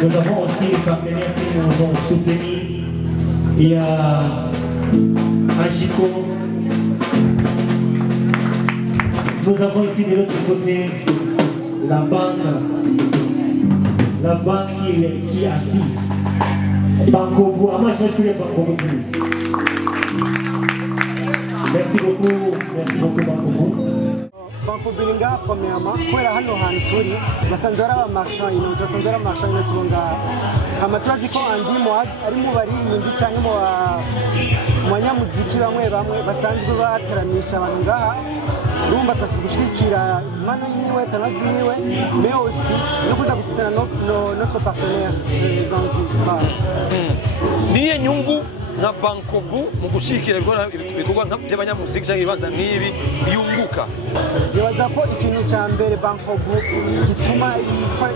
Nous avons aussi les partenaires qui nous ont soutenus. Il y a Agico. Nous avons ici de l'autre côté la banque qui est assise. Bankobu, moi je vais expliquer Bankobu. Merci beaucoup Bankobu. Banko Bilinga premièrement, kubera hano hantu turi basanzwe ari abamarchand ino basanzwe ari abamarchand ino tubonga amaturazi ko andi mo ari mu baririmbyi cyane mu banyamuziki bamwe basanzwe bateramisha abantu ngaha urumva twashyize gushigikira impano yiwe tanazi yiwe mais aussi no kuza gusutana notre partenaire Zanzibar. Niye nyungu na Bankobu mu gushikira ibikorwa by'abanyamuziki cyangwa ibibanza nk'ibi yunguka. Zibaza ko ikintu cya mbere Bankobu gituma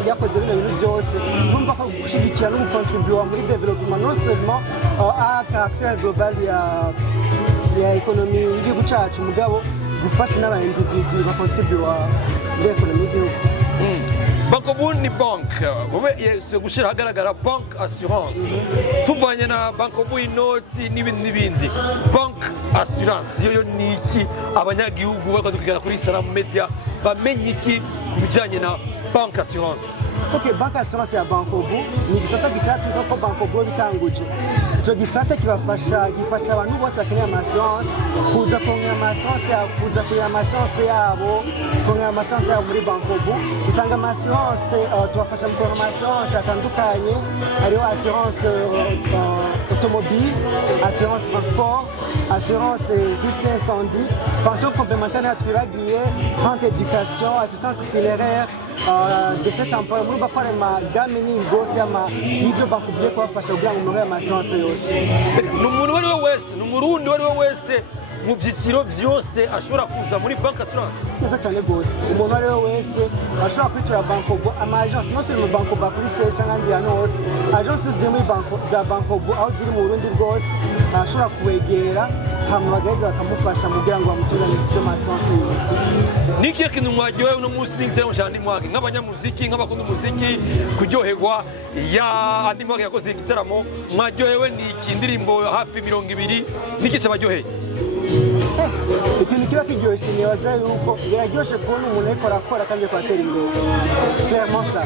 yakoze bino bintu byose numva ko gushigikira no gukontribuer muri development non seulement à caractère global ya économie y'igihugu cyacu mugabo gufasha n'aba-individu bakontribuer muri économie y'igihugu. Bankobu ni banque, wowe yese gushira hagaragara bank assurance. Tuvanye na Bankobu inoti n'ibindi. Bank assurance yo ni iki abanyagihugu bakadukira kuri Salam Media bamenye iki kubijanye na bank assurance? Ok, bank assurance ya Bankobu ni gisata gishatu ko Bankobu bitanguje. Ico gisata gifasha abantu bose bakeneye assurance kuza kongera assurance yabo kongera assurance yabo muri Bankobu itanga assurance tubafasha mu kongera assurance atandukanye hariho assurance automobile, assurance transport, assurance risque incendie, pension complémentaire natwibagiye, rente éducation, assistance funéraire de cet emploi muri bakora gamme ni gose y'ibyo Bankobu kubafasha kugira ngo mugire assurance yose. N'umuntu wari wese n'umurundi wari wese mu byiciro byose ashobora kuza muri bank assurance. Neza cyane gose umuntu wari wese ashobora kwitura Bankobu agence non seulement Bankobu kuri stage kandi hano hose agence ziri muri za Bankobu aho ziri mu Burundi bwose ashobora kubegera hama bagaheza bakamufasha kugira ngo bamutunganize ibyo assurance yiwe. Niki kintu mwajoye no munsi n'igitero cyane mwage nk'abanyamuziki nk'abakunda umuziki kuryoherwa ya andi mwage yakoze igitaramo mwajoyewe ni ikindirimbo hafi 20 n'ikice baryoheye. Ikintu kiba kiryoshye nibaza yuko biraryoshe kubona umuntu ariko arakora kandi ko atera imbere. Clairement ça.